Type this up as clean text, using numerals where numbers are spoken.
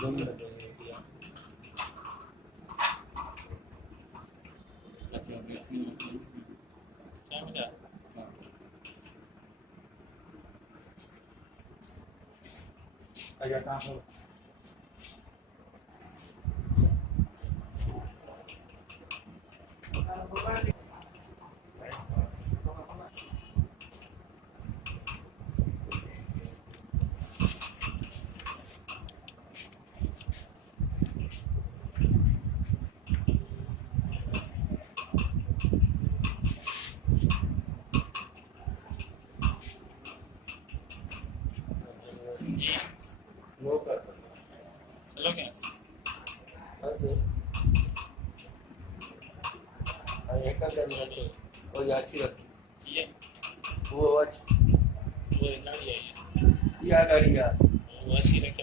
दोनों लगे हुए हैं भैया। क्या मजा? अगर कहाँ हो जी वो कर हेलो क्या? बस एक का करना तो वो याद सी रख ये वो वो गाड़ी है या गाड़ी या वो ऐसी रखी